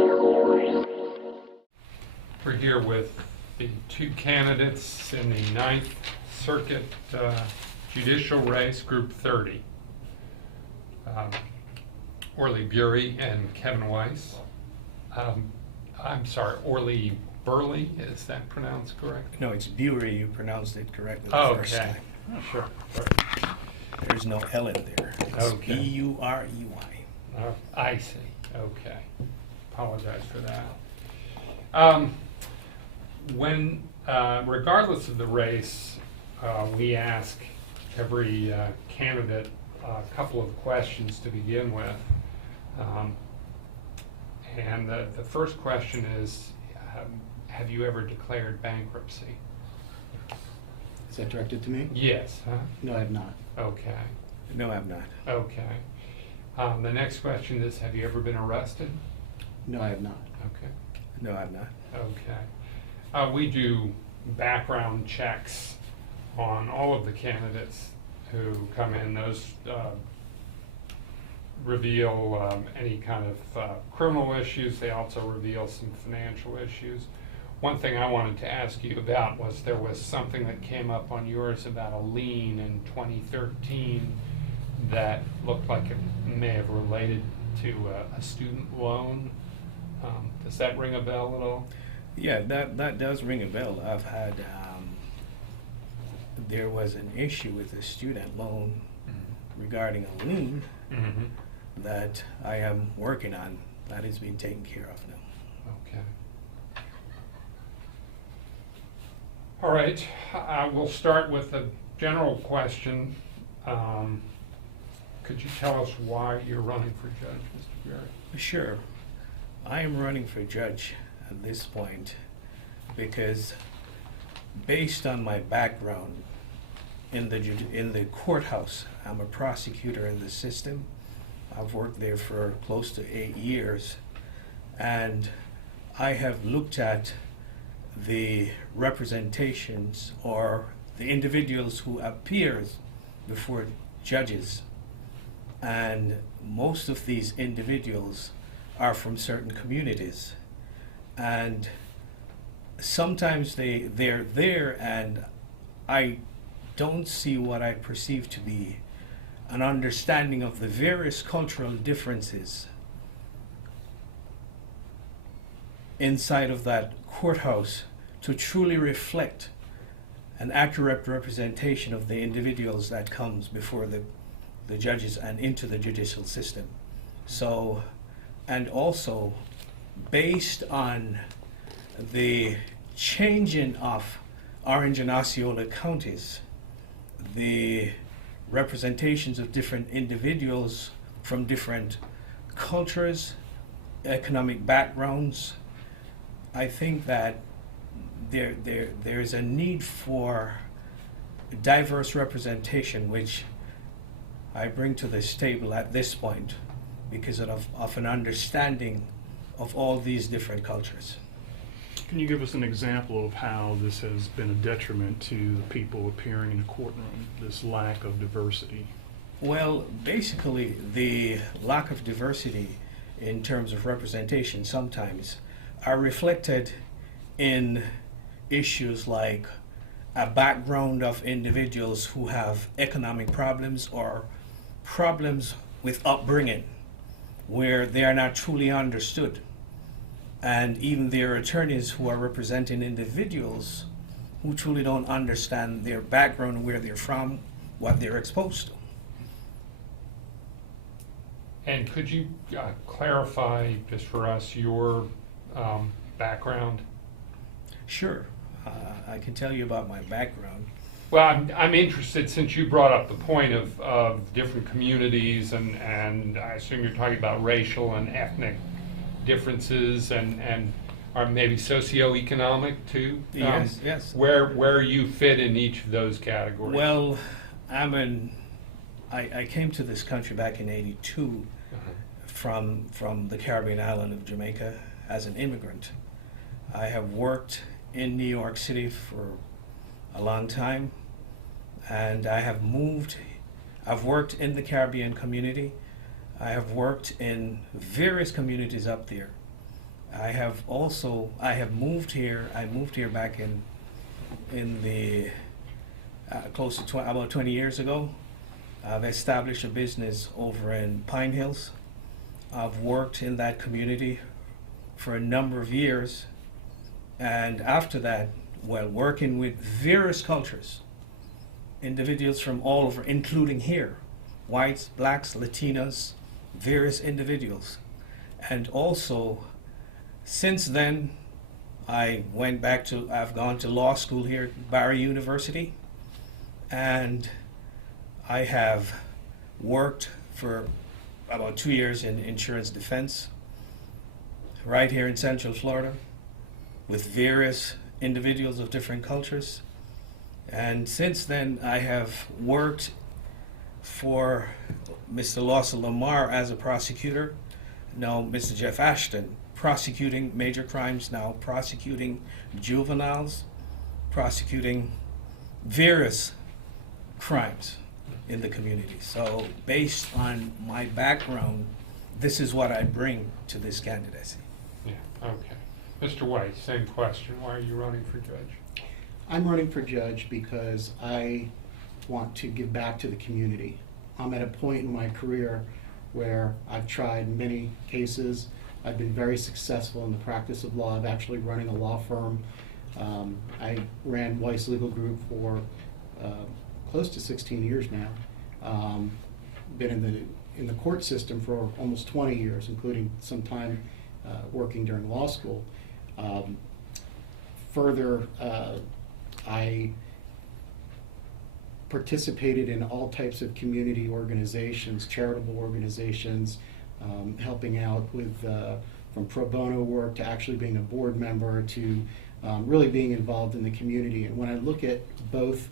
We're here with the two candidates in the Ninth Circuit Judicial Race, Group 30. Orley Burley and Kevin Weiss. I'm sorry, Orley Burley, is that pronounced correct? No, it's Burley. You pronounced it correctly Oh, the first okay. time. Oh, sure. There's no L in there. It's Okay. B-U-R-E-Y. I see. Okay. Apologize for that. Regardless of the race, we ask every candidate a couple of questions to begin with. And the first question is, have you ever declared bankruptcy? Is that directed to me? Yes. Huh? No, I have not. Okay. No, I'm not. Okay. The next question is, have you ever been arrested? No, I have not. Okay. No, I'm not. Okay. We do background checks on all of the candidates who come in. Those reveal any kind of criminal issues. They also reveal some financial issues. One thing I wanted to ask you about was there was something that came up on yours about a lien in 2013 that looked like it may have related to a student loan. Does that ring a bell at all? Yeah, that does ring a bell. I've had, there was an issue with a student loan regarding a lien that I am working on. That is being taken care of now. Okay. All right, we'll start with a general question. Could you tell us why you're running for judge, Mr. Burley? Sure. I am running for judge at this point because based on my background in the courthouse, I'm a prosecutor in the system. I've worked there for close to 8 years, and I have looked at the representations or the individuals who appears before judges, and most of these individuals are from certain communities, and sometimes they're there and I don't see what I perceive to be an understanding of the various cultural differences inside of that courthouse to truly reflect an accurate representation of the individuals that comes before the judges and into the judicial system. So, and also based on the changing of Orange and Osceola counties, the representations of different individuals from different cultures, economic backgrounds, I think that there's a need for diverse representation, which I bring to this table at this point because of an understanding of all these different cultures. Can you give us an example of how this has been a detriment to the people appearing in a courtroom, this lack of diversity? Well, basically, the lack of diversity in terms of representation sometimes are reflected in issues like a background of individuals who have economic problems or problems with upbringing where they are not truly understood. And even their attorneys who are representing individuals who truly don't understand their background, where they're from, what they're exposed to. And could you clarify just for us your background? Sure. I can tell you about my background. Well, I'm interested, since you brought up the point of different communities, and I assume you're talking about racial and ethnic differences and or maybe socioeconomic too. Yes. Where you fit in each of those categories. Well, I came to this country back in '82 from the Caribbean island of Jamaica as an immigrant. I have worked in New York City for a long time, and I've worked in the Caribbean community. I have worked in various communities up there, I have moved here. I moved here back in the close to about 20 years ago. I've established a business over in Pine Hills. I've worked in that community for a number of years, and after that, while working with various cultures, individuals from all over, including here, whites, blacks, Latinas, various individuals. And also, since then, I've gone to law school here at Barry University, and I have worked for about 2 years in insurance defense right here in Central Florida with various individuals of different cultures. And since then, I have worked for Mr. Lawson Lamar as a prosecutor. Now, Mr. Jeff Ashton, prosecuting major crimes now, prosecuting juveniles, prosecuting various crimes in the community. So, based on my background, this is what I bring to this candidacy. Yeah, okay. Mr. Weiss, same question. Why are you running for judge? I'm running for judge because I want to give back to the community. I'm at a point in my career where I've tried many cases. I've been very successful in the practice of law. I'm actually running a law firm. I ran Weiss Legal Group for close to 16 years now. Been in the court system for almost 20 years, including some time working during law school. Further, I participated in all types of community organizations, charitable organizations, helping out with from pro bono work to actually being a board member to really being involved in the community. And when I look at both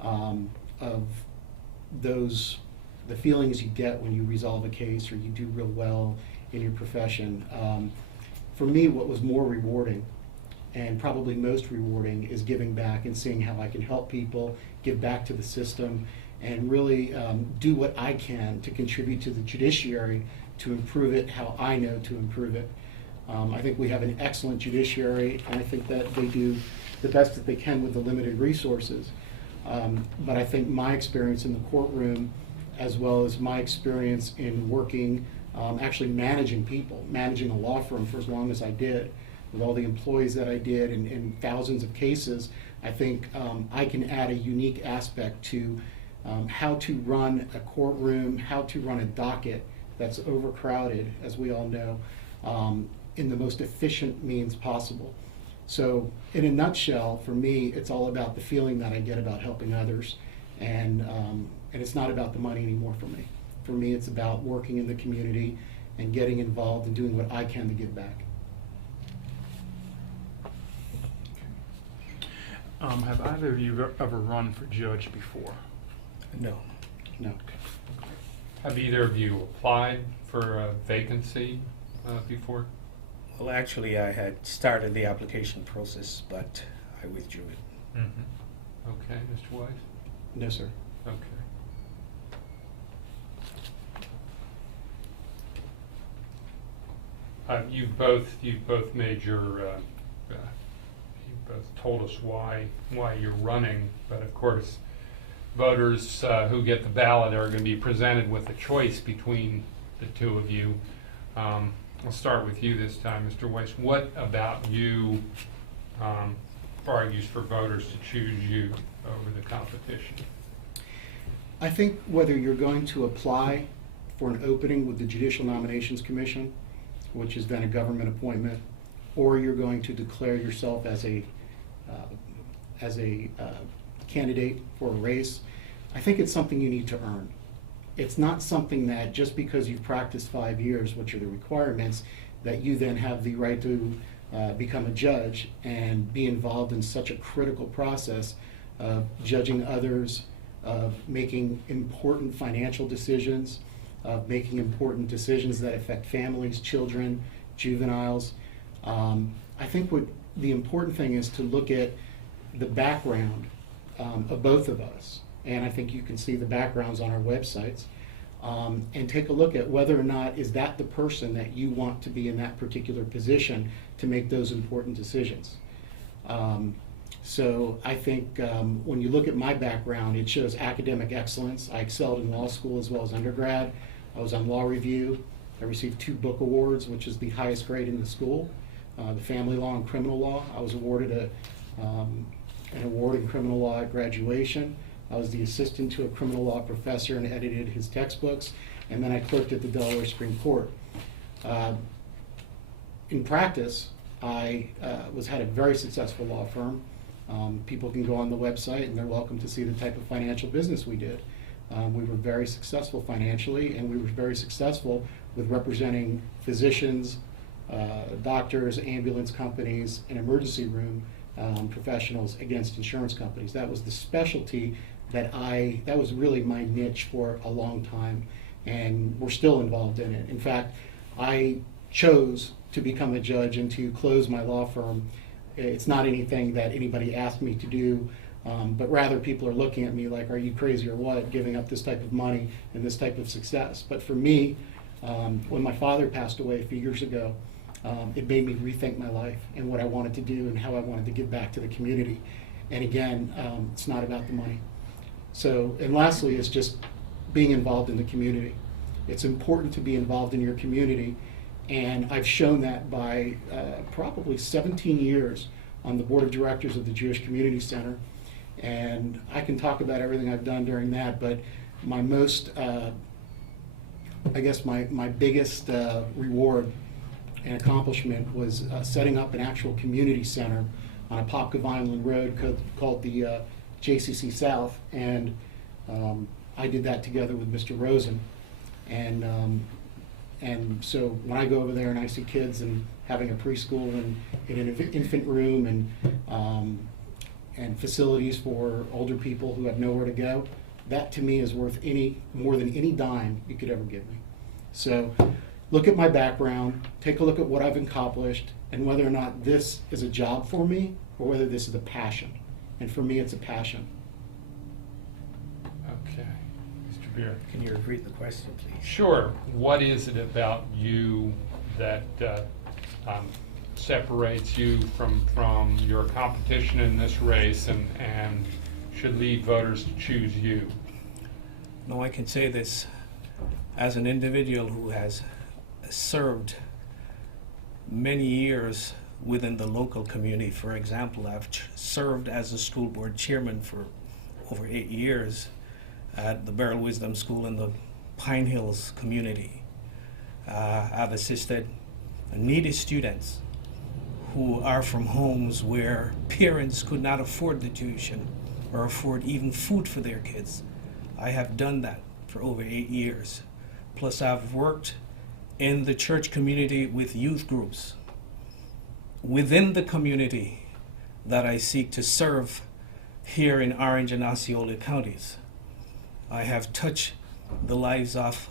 of those, the feelings you get when you resolve a case or you do real well in your profession, for me, what was more rewarding and probably most rewarding is giving back and seeing how I can help people, give back to the system, and really do what I can to contribute to the judiciary to improve it how I know to improve it. I think we have an excellent judiciary, and I think that they do the best that they can with the limited resources. But I think my experience in the courtroom, as well as my experience in working, actually managing people, managing a law firm for as long as I did, with all the employees that I did and thousands of cases, I think I can add a unique aspect to how to run a courtroom, how to run a docket that's overcrowded, as we all know, in the most efficient means possible. So in a nutshell, for me, it's all about the feeling that I get about helping others, and it's not about the money anymore for me. For me, it's about working in the community and getting involved and doing what I can to give back. Have either of you ever run for judge before? No. No. Have either of you applied for a vacancy before? Well, actually, I had started the application process, but I withdrew it. Mm-hmm. Okay, Mr. Weiss? No, sir. Okay. You both made your you both told us why you're running, but of course, voters who get the ballot are going to be presented with a choice between the two of you. I'll start with you this time, Mr. Weiss. What about you argues for voters to choose you over the competition? I think whether you're going to apply for an opening with the Judicial Nominations Commission, which is then a government appointment, or you're going to declare yourself as a candidate for a race, I think it's something you need to earn. It's not something that just because you've practiced 5 years, which are the requirements, that you then have the right to become a judge and be involved in such a critical process of judging others, of making important financial decisions, of making important decisions that affect families, children, juveniles. I think what the important thing is to look at the background of both of us. And I think you can see the backgrounds on our websites. and take a look at whether or not is that the person that you want to be in that particular position to make those important decisions. So I think when you look at my background, it shows academic excellence. I excelled in law school as well as undergrad. I was on law review. I received 2 book awards, which is the highest grade in the school. The family law and criminal law. I was awarded an award in criminal law at graduation. I was the assistant to a criminal law professor and edited his textbooks. And then I clerked at the Delaware Supreme Court. In practice, I had a very successful law firm. People can go on the website and they're welcome to see the type of financial business we did. We were very successful financially, and we were very successful with representing physicians, doctors, ambulance companies, and emergency room professionals against insurance companies. That was the specialty that was really my niche for a long time, and we're still involved in it. In fact, I chose to become a judge and to close my law firm. It's not anything that anybody asked me to do, but rather people are looking at me like, are you crazy or what, giving up this type of money and this type of success? But for me, when my father passed away a few years ago, it made me rethink my life and what I wanted to do and how I wanted to give back to the community. And again, it's not about the money. So, and lastly, it's just being involved in the community. It's important to be involved in your community. And I've shown that by probably 17 years on the board of directors of the Jewish Community Center. And I can talk about everything I've done during that, but my most, I guess my biggest reward and accomplishment was setting up an actual community center on Apopka Vineland Road called the JCC South. And I did that together with Mr. Rosen. And so when I go over there and I see kids and having a preschool and in an infant room and facilities for older people who have nowhere to go, that to me is worth more than any dime you could ever give me. So look at my background, take a look at what I've accomplished, and whether or not this is a job for me or whether this is a passion. And for me, it's a passion. Okay. Mr. Beer. Can you repeat the question, please? Sure. What is it about you that separates you from your competition in this race and should lead voters to choose you? No, I can say this as an individual who has served many years within the local community. For example, I've served as a school board chairman for over 8 years at the Burley Wisdom School in the Pine Hills community. I've assisted needy students who are from homes where parents could not afford the tuition or afford even food for their kids. I have done that for over 8 years. Plus, I've worked in the church community with youth groups within the community that I seek to serve here in Orange and Osceola counties. I have touched the lives of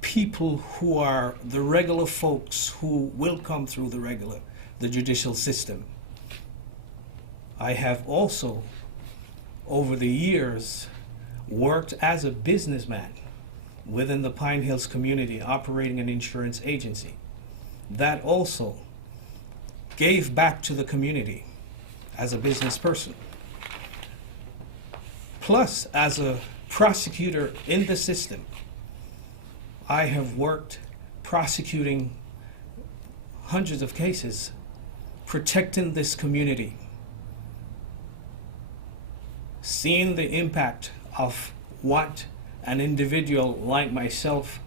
people who are the regular folks who will come through the judicial system. I have also, over the years, worked as a businessman within the Pine Hills community, operating an insurance agency. That also gave back to the community as a business person. Plus, as a prosecutor in the system, I have worked prosecuting hundreds of cases, protecting this community, seeing the impact of what an individual like myself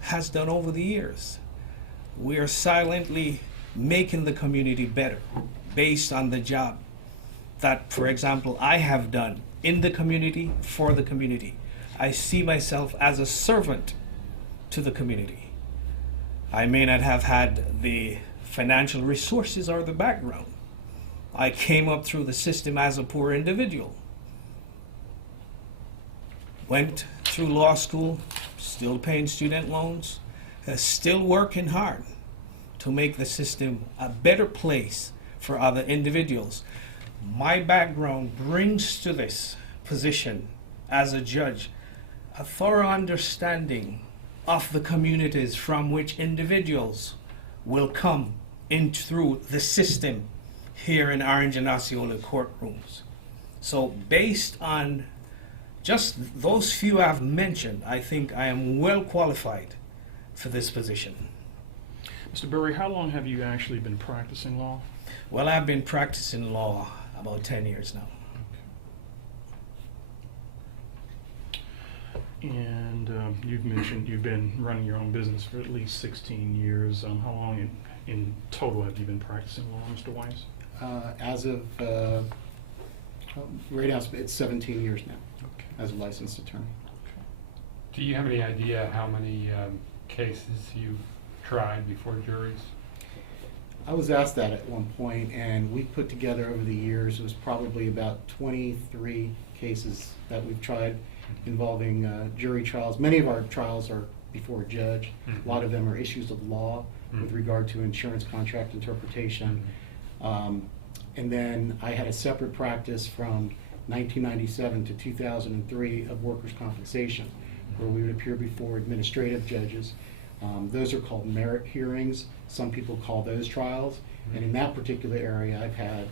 has done over the years. We are silently making the community better based on the job that, for example, I have done in the community for the community. I see myself as a servant to the community. I may not have had the financial resources or the background. I came up through the system as a poor individual. Went through law school, still paying student loans, still working hard to make the system a better place for other individuals. My background brings to this position as a judge a thorough understanding of the communities from which individuals will come in through the system here in Orange and Osceola courtrooms. So based on just those few I've mentioned, I think I am well qualified for this position. Mr. Burley, how long have you actually been practicing law? Well, I've been practicing law about 10 years now. And you've mentioned you've been running your own business for at least 16 years. How long in total have you been practicing law, Mr. Weiss? As of right now, it's 17 years now as a licensed attorney. Do you have any idea how many cases you've tried before juries? I was asked that at one point, and we put together over the years, it was probably about 23 cases that we've tried involving jury trials. Many of our trials are before a judge. Mm-hmm. A lot of them are issues of law with regard to insurance contract interpretation. And then I had a separate practice from 1997 to 2003 of workers' compensation, where we would appear before administrative judges. Those are called merit hearings. Some people call those trials. And in that particular area, I've had,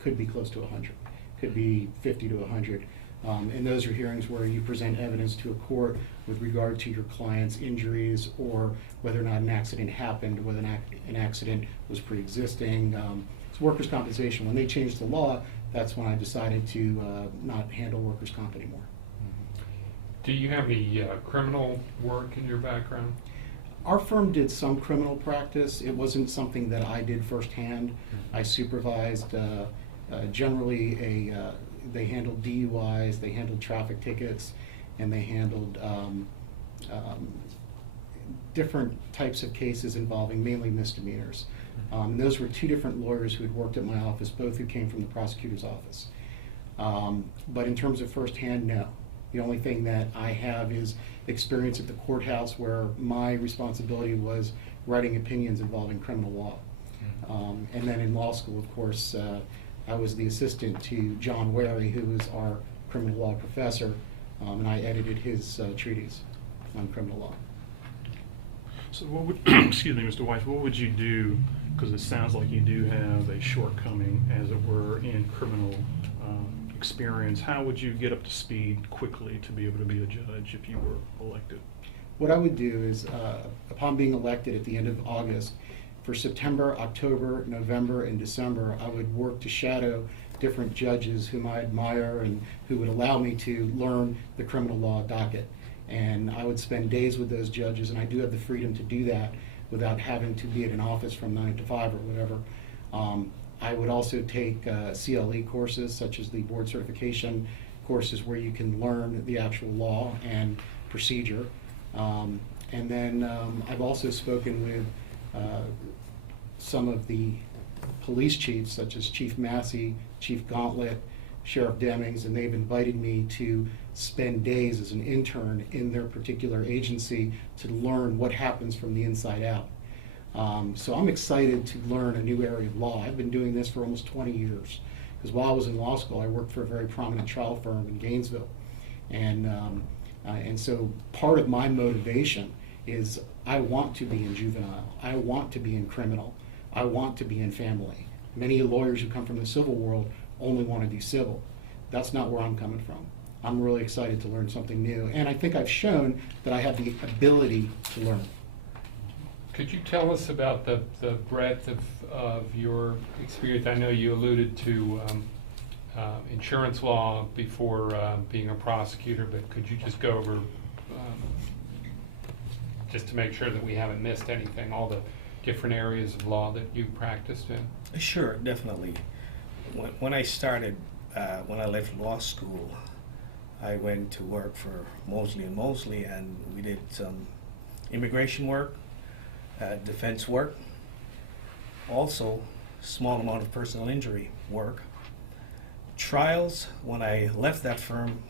could be close to 100, could be 50 to 100. And those are hearings where you present evidence to a court with regard to your client's injuries, or whether or not an accident happened, whether an accident was pre-existing. It's workers' compensation. When they changed the law, that's when I decided to not handle workers' comp anymore. Do you have any criminal work in your background? Our firm did some criminal practice. It wasn't something that I did firsthand. I supervised generally they handled DUIs, they handled traffic tickets, and they handled different types of cases involving mainly misdemeanors. And those were two different lawyers who had worked at my office, both who came from the prosecutor's office. But in terms of firsthand, no. The only thing that I have is experience at the courthouse, where my responsibility was writing opinions involving criminal law. And then in law school, of course, I was the assistant to John Whaley, who was our criminal law professor, and I edited his treatise on criminal law. So what would, excuse me, Mr. Weiss, what would you do, because it sounds like you do have a shortcoming, as it were, in criminal experience. How would you get up to speed quickly to be able to be a judge if you were elected? What I would do is, upon being elected at the end of August, for September, October, November, and December, I would work to shadow different judges whom I admire and who would allow me to learn the criminal law docket. And I would spend days with those judges, and I do have the freedom to do that without having to be at an office from 9 to 5 or whatever. I would also take CLE courses, such as the board certification courses, where you can learn the actual law and procedure. And then I've also spoken with some of the police chiefs, such as Chief Massey, Chief Gauntlet, Sheriff Demings, and they've invited me to spend days as an intern in their particular agency to learn what happens from the inside out. So I'm excited to learn a new area of law. I've been doing this for almost 20 years, because while I was in law school, I worked for a very prominent trial firm in Gainesville. And so part of my motivation is I want to be in juvenile, I want to be in criminal, I want to be in family. Many lawyers who come from the civil world only want to do civil. That's not where I'm coming from. I'm really excited to learn something new, and I think I've shown that I have the ability to learn. Could you tell us about the breadth of your experience? I know you alluded to insurance law before being a prosecutor, but could you just go over, just to make sure that we haven't missed anything, all the different areas of law that you practiced in? Sure, definitely. When I started, when I left law school, I went to work for Mosley & Mosley, and we did some immigration work, defense work, also small amount of personal injury work. Trials, when I left that firm,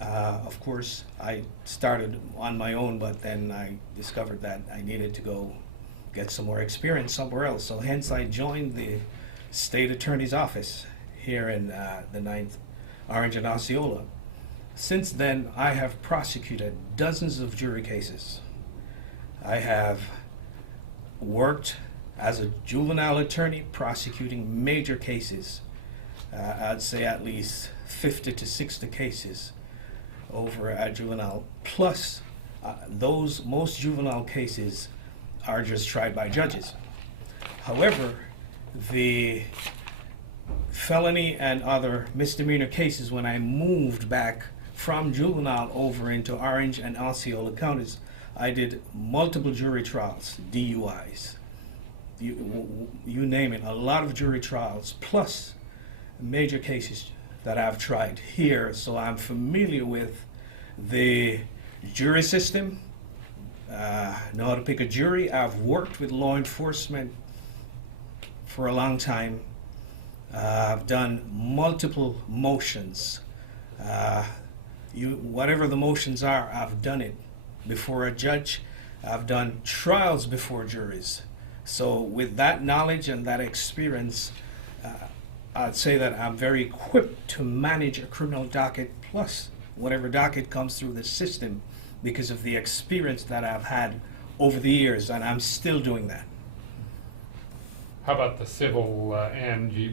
of course, I started on my own, but then I discovered that I needed to go get some more experience somewhere else. So hence I joined the state attorney's office here in the 9th Orange and Osceola. Since then, I have prosecuted dozens of jury cases. I have worked as a juvenile attorney prosecuting major cases. I'd say at least 50 to 60 cases over a juvenile. Plus, those most juvenile cases are just tried by judges. However, the felony and other misdemeanor cases, when I moved back from juvenile over into Orange and Osceola counties, I did multiple jury trials, DUIs, you name it, a lot of jury trials, plus major cases that I've tried here. So I'm familiar with the jury system, know how to pick a jury. I've worked with law enforcement for a long time. I've done multiple motions. Whatever the motions are, I've done it before a judge. I've done trials before juries. So with that knowledge and that experience, I'd say that I'm very equipped to manage a criminal docket plus whatever docket comes through the system because of the experience that I've had over the years, and I'm still doing that. How about the civil end? You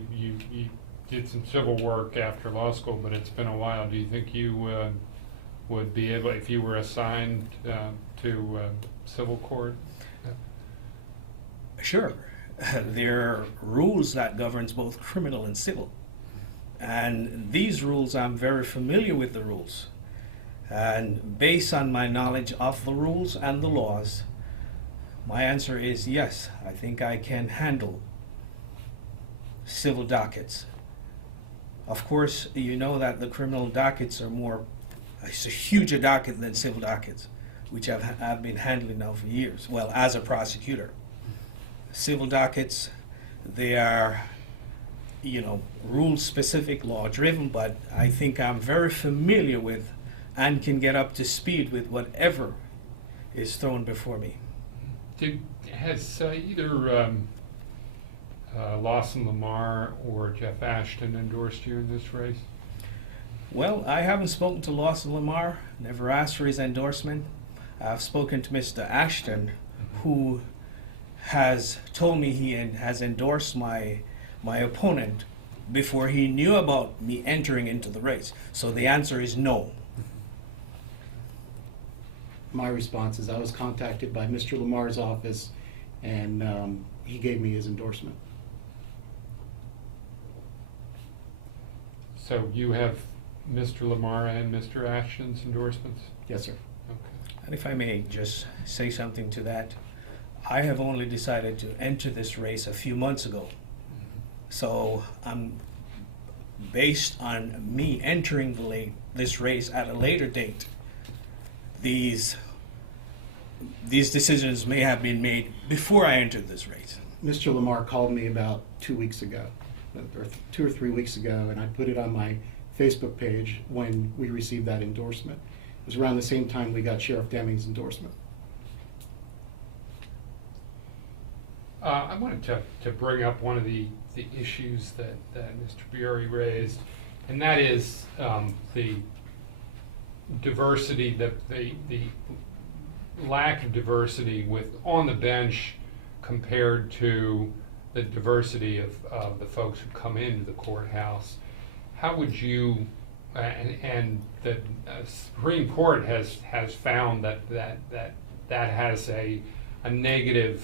did some civil work after law school, but it's been a while. Do you think you would be able, if you were assigned to civil court? Sure. There are rules that governs both criminal and civil. And these rules, I'm very familiar with the rules. And based on my knowledge of the rules and the laws, my answer is yes, I think I can handle civil dockets. Of course, you know that the criminal dockets are it's a huger docket than civil dockets, which I've been handling now for years, well, as a prosecutor. Civil dockets, they are, rule-specific, law-driven, but I think I'm very familiar with and can get up to speed with whatever is thrown before me. Has either Lawson Lamar or Jeff Ashton endorsed you in this race? Well, I haven't spoken to Lawson Lamar, never asked for his endorsement. I've spoken to Mr. Ashton, who has told me he has endorsed my opponent before he knew about me entering into the race. So the answer is no. My response is I was contacted by Mr. Lamar's office, and he gave me his endorsement. So you have Mr. Lamar and Mr. Ashton's endorsements? Yes, sir. Okay. And if I may just say something to that, I have only decided to enter this race a few months ago. So based on me entering this race at a later date, these decisions may have been made before I entered this race. Mr. Lamar called me about 2 weeks ago, or 2 or 3 weeks ago, and I put it on my Facebook page when we received that endorsement. It was around the same time we got Sheriff Deming's endorsement. I wanted to bring up one of the issues that Mr. Burley raised, and that is the diversity, the lack of diversity on the bench compared to the diversity of the folks who come into the courthouse. How would you, and the Supreme Court has found that has a negative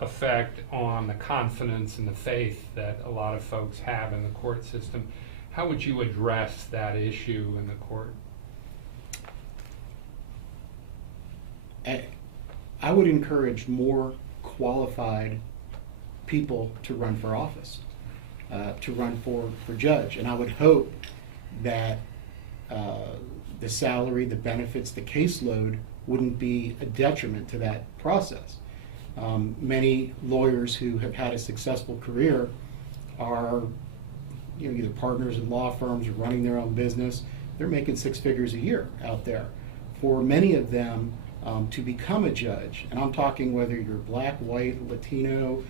effect on the confidence and the faith that a lot of folks have in the court system. How would you address that issue in the court? I would encourage more qualified people to run for office, to run for judge. And I would hope that the salary, the benefits, the caseload wouldn't be a detriment to that process. Many lawyers who have had a successful career are either partners in law firms or running their own business. They're making 6 figures a year out there. For many of them, to become a judge, and I'm talking whether you're black, white, Latino,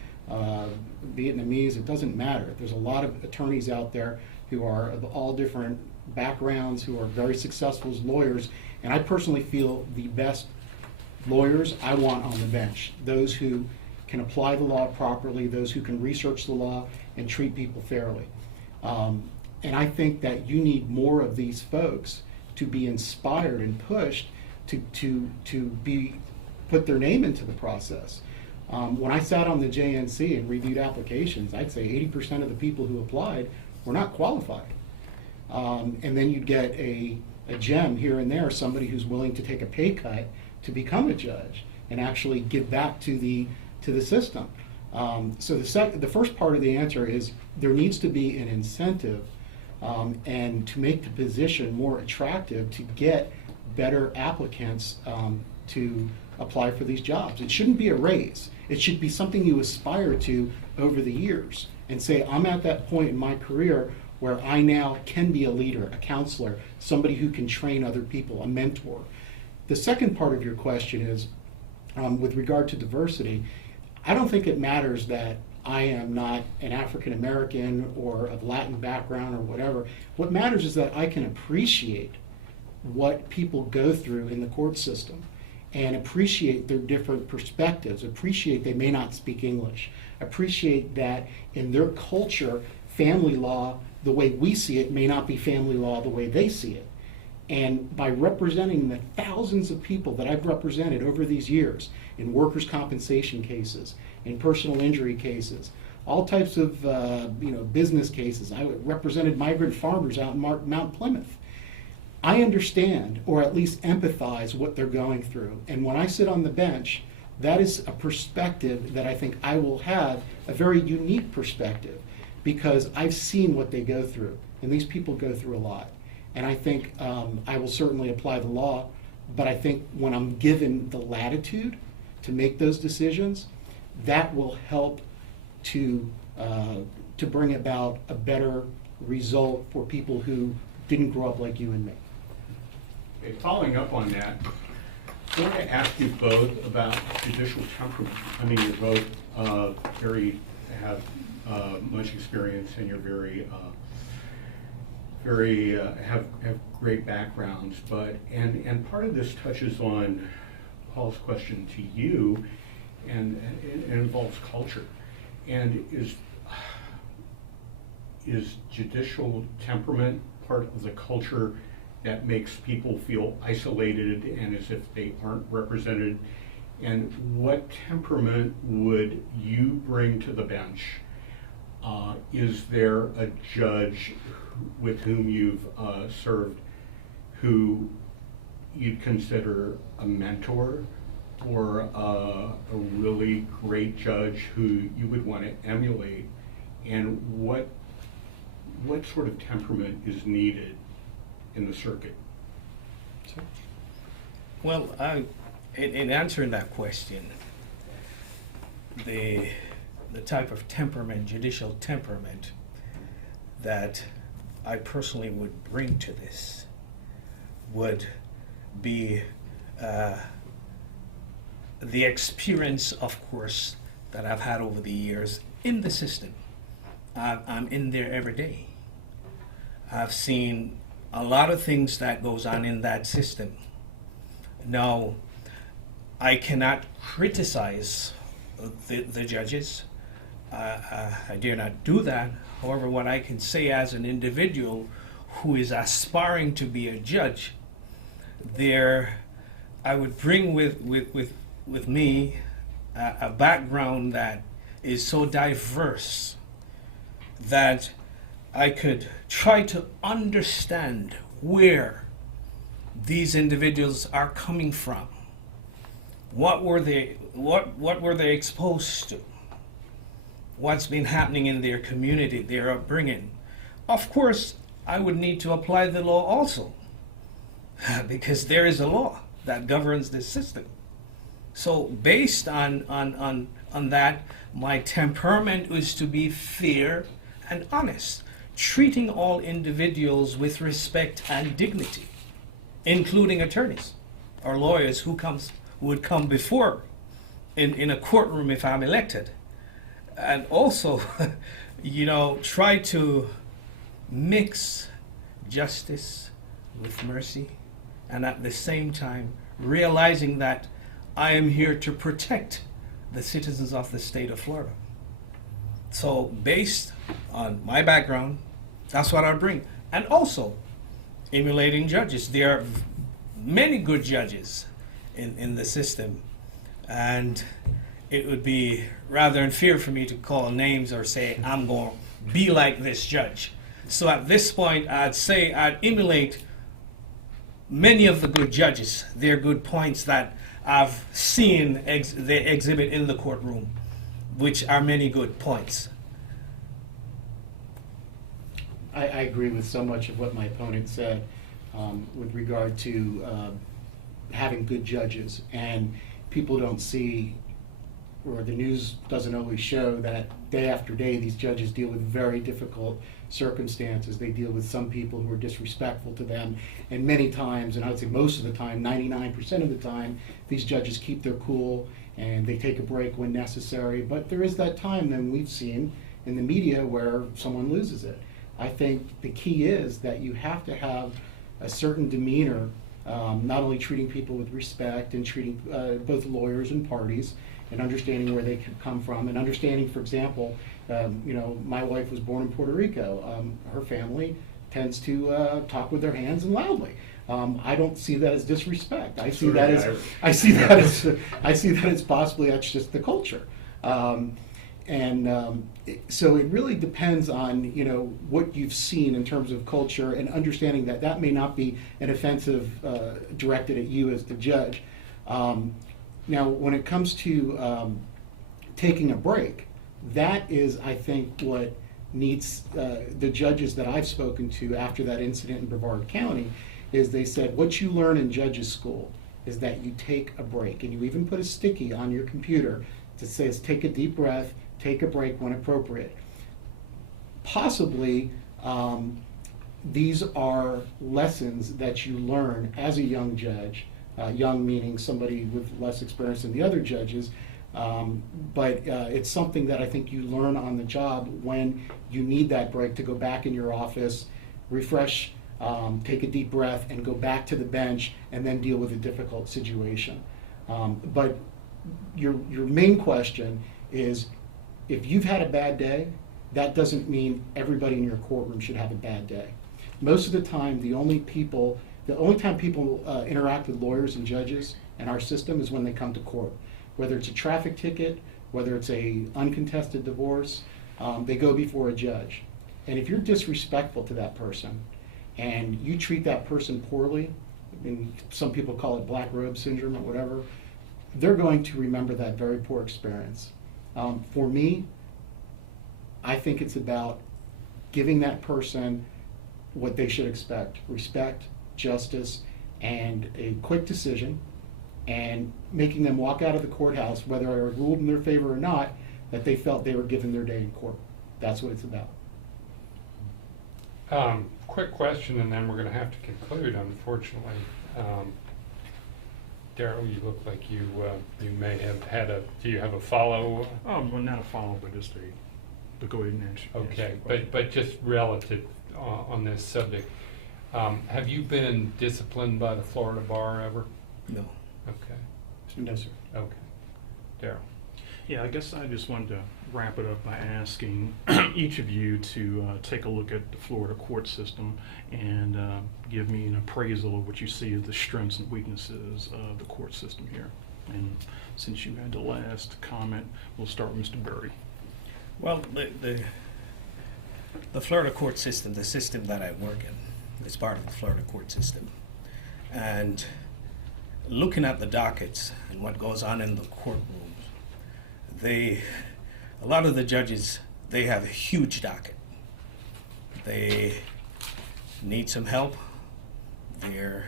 Vietnamese, it doesn't matter. There's a lot of attorneys out there who are of all different backgrounds, who are very successful as lawyers, and I personally feel the best lawyers I want on the bench, those who can apply the law properly, those who can research the law and treat people fairly. And I think that you need more of these folks to be inspired and pushed to be put their name into the process. When I sat on the JNC and reviewed applications, I'd say 80% of the people who applied were not qualified. And then you'd get a gem here and there, somebody who's willing to take a pay cut to become a judge and actually give back to the system. So the first part of the answer is there needs to be an incentive and to make the position more attractive to get better applicants to apply for these jobs. It shouldn't be a raise. It should be something you aspire to over the years and say, I'm at that point in my career where I now can be a leader, a counselor, somebody who can train other people, a mentor. The second part of your question is, with regard to diversity, I don't think it matters that I am not an African American or of Latin background or whatever. What matters is that I can appreciate what people go through in the court system and appreciate their different perspectives, appreciate they may not speak English, appreciate that in their culture, family law, the way we see it, may not be family law the way they see it. And by representing the thousands of people that I've represented over these years in workers' compensation cases, in personal injury cases, all types of business cases. I represented migrant farmers out in Mount Plymouth. I understand, or at least empathize, what they're going through. And when I sit on the bench, that is a perspective that I think I will have, a very unique perspective, because I've seen what they go through. And these people go through a lot. And I think I will certainly apply the law, but I think when I'm given the latitude to make those decisions, that will help to bring about a better result for people who didn't grow up like you and me. Okay, following up on that, I want to ask you both about judicial temperament. I mean, you're both have much experience, and you're have great backgrounds. But and part of this touches on Paul's question to you, and it involves culture. And is judicial temperament part of the culture that makes people feel isolated and as if they aren't represented? And what temperament would you bring to the bench? Is there a judge with whom you've served who you'd consider a mentor, or a really great judge who you would want to emulate? And what sort of temperament is needed in the circuit? Well, in answering that question, the type of temperament, judicial temperament, that I personally would bring to this would be the experience, of course, that I've had over the years in the system. I'm in there every day. I've seen a lot of things that goes on in that system. Now, I cannot criticize the judges. I dare not do that. However, what I can say as an individual who is aspiring to be a judge, I would bring with me a background that is so diverse that I could try to understand where these individuals are coming from. What were they exposed to? What's been happening in their community, their upbringing? Of course, I would need to apply the law also, because there is a law that governs this system. So based on that, my temperament is to be fair and honest, treating all individuals with respect and dignity, including attorneys or lawyers who would come before in a courtroom if I'm elected. And also, try to mix justice with mercy, and at the same time realizing that I am here to protect the citizens of the state of Florida. So based on my background, that's what I bring. And also emulating judges. There are many good judges in the system, and it would be rather unfair for me to call names or say I'm going to be like this judge. So at this point, I'd say I'd emulate many of the good judges, their good points that I've seen they exhibit in the courtroom, which are many good points. I agree with so much of what my opponent said with regard to having good judges. And people don't see, or the news doesn't always show, that day after day these judges deal with very difficult circumstances. They deal with some people who are disrespectful to them, and many times, and I would say most of the time, 99% of the time, these judges keep their cool and they take a break when necessary. But there is that time then we've seen in the media where someone loses it. I think the key is that you have to have a certain demeanor, not only treating people with respect and treating both lawyers and parties, and understanding where they come from, and understanding, for example, my wife was born in Puerto Rico. Her family tends to talk with their hands and loudly. I don't see that as disrespect. I see that as possibly that's just the culture. So it really depends on what you've seen in terms of culture, and understanding that that may not be an offensive directed at you as the judge. Now, when it comes to taking a break, that is, I think, what needs the judges that I've spoken to after that incident in Brevard County, is they said what you learn in judges school is that you take a break, and you even put a sticky on your computer that says take a deep breath, take a break when appropriate. Possibly these are lessons that you learn as a young judge, young meaning somebody with less experience than the other judges, but it's something that I think you learn on the job when you need that break to go back in your office, refresh, take a deep breath, and go back to the bench and then deal with a difficult situation. But your main question is, if you've had a bad day, that doesn't mean everybody in your courtroom should have a bad day. Most of the time, the only time people interact with lawyers and judges in our system is when they come to court. Whether it's a traffic ticket, whether it's a uncontested divorce, they go before a judge. And if you're disrespectful to that person and you treat that person poorly, and some people call it black robe syndrome or whatever, they're going to remember that very poor experience. For me, I think it's about giving that person what they should expect: respect, justice, and a quick decision, and making them walk out of the courthouse, whether I ruled in their favor or not, that they felt they were given their day in court. That's what it's about. Quick question, and then we're going to have to conclude, unfortunately. Daryl, you look like you may have had do you have a follow? Well, not a follow, but just but go ahead and answer. Okay, but just relative on this subject, have you been disciplined by the Florida Bar ever? No. Okay. No, sir. Okay. Daryl. Yeah, I guess I just wanted to wrap it up by asking each of you to take a look at the Florida court system and give me an appraisal of what you see as the strengths and weaknesses of the court system here. And since you had the last comment, we'll start with Mr. Burley. Well, the Florida court system, the system that I work in, is part of the Florida court system. And looking at the dockets and what goes on in the courtrooms, a lot of the judges, they have a huge docket. They need some help. They're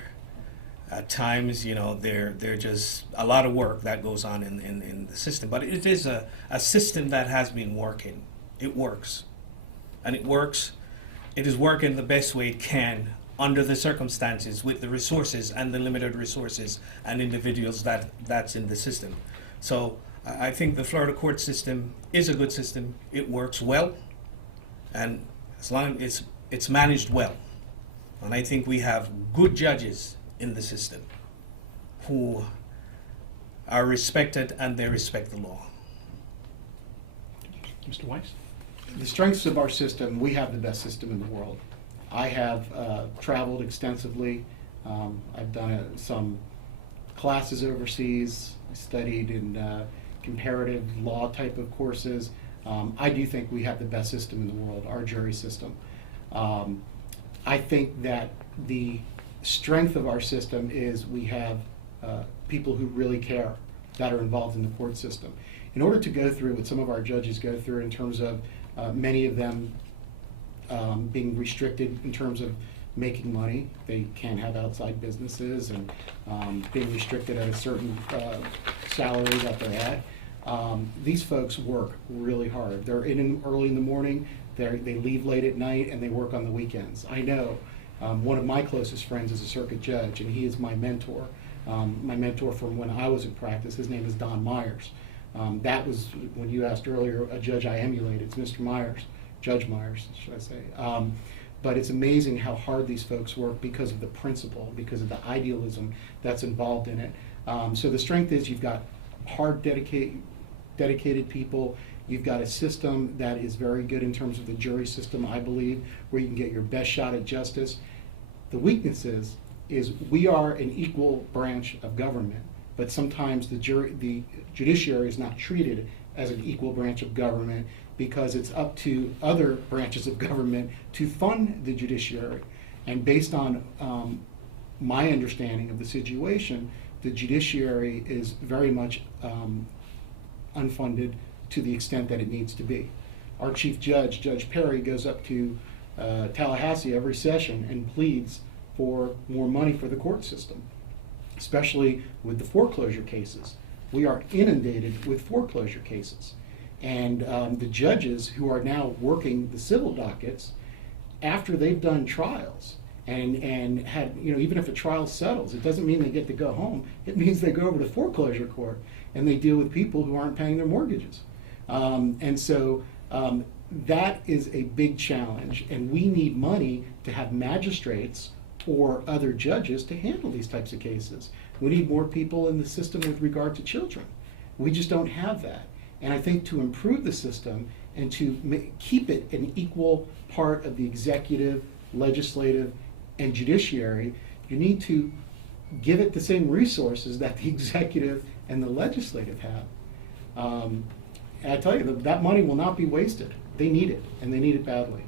at times, they're just a lot of work that goes on in the system. But it is a system that has been working. It works. And it works. It is working the best way it can under the circumstances, with the resources and the limited resources and individuals that's in the system. So I think the Florida court system is a good system. It works well, and as long as it's managed well. And I think we have good judges in the system who are respected and they respect the law. Mr. Weiss? The strengths of our system, we have the best system in the world. I have traveled extensively. I've done some classes overseas. I studied in comparative law type of courses. I do think we have the best system in the world, our jury system. I think that the strength of our system is we have people who really care that are involved in the court system. In order to go through what some of our judges go through in terms of many of them being restricted in terms of making money, they can't have outside businesses, and being restricted at a certain salary that they're at. These folks work really hard. They're in early in the morning, they leave late at night, and they work on the weekends. I know one of my closest friends is a circuit judge, and he is my mentor. My mentor from when I was in practice. His name is Don Myers. That was, when you asked earlier, a judge I emulated. It's Mr. Myers, Judge Myers, should I say. But it's amazing how hard these folks work because of the principle, because of the idealism that's involved in it. So the strength is you've got hard, dedicated people. You've got a system that is very good in terms of the jury system, I believe, where you can get your best shot at justice. The weakness is we are an equal branch of government, but sometimes the judiciary is not treated as an equal branch of government because it's up to other branches of government to fund the judiciary. And based on my understanding of the situation, the judiciary is very much unfunded to the extent that it needs to be. Our chief judge, Judge Perry, goes up to Tallahassee every session and pleads for more money for the court system, especially with the foreclosure cases. We are inundated with foreclosure cases. And the judges who are now working the civil dockets, after they've done trials and had, even if a trial settles, it doesn't mean they get to go home. It means they go over to foreclosure court and they deal with people who aren't paying their mortgages. And so that is a big challenge, and we need money to have magistrates or other judges to handle these types of cases. We need more people in the system with regard to children. We just don't have that. And I think to improve the system and to keep it an equal part of the executive, legislative, and judiciary, you need to give it the same resources that the executive and the legislative have. And I tell you, that money will not be wasted. They need it, and they need it badly.